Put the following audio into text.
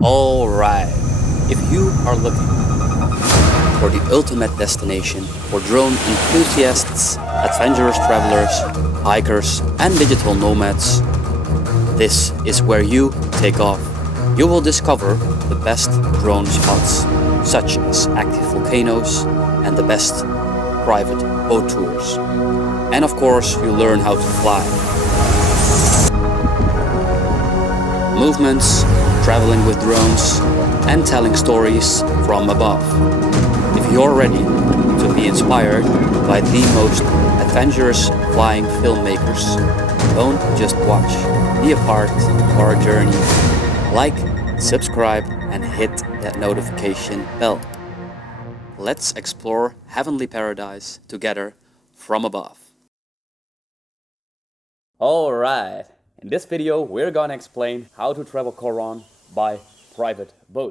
Alright, if you are looking for the ultimate destination for drone enthusiasts, adventurous travelers, hikers and digital nomads, this is where you take off. You will discover the best drone spots, such as active volcanoes and the best private boat tours. And of course, you learn how to fly. Movements, traveling with drones, and telling stories from above. If you're ready to be inspired by the most adventurous flying filmmakers, don't just watch, be a part of our journey. Like, subscribe, and hit that notification bell. Let's explore heavenly paradise together from above. Alright, in this video we're gonna explain how to travel Coron by private boat.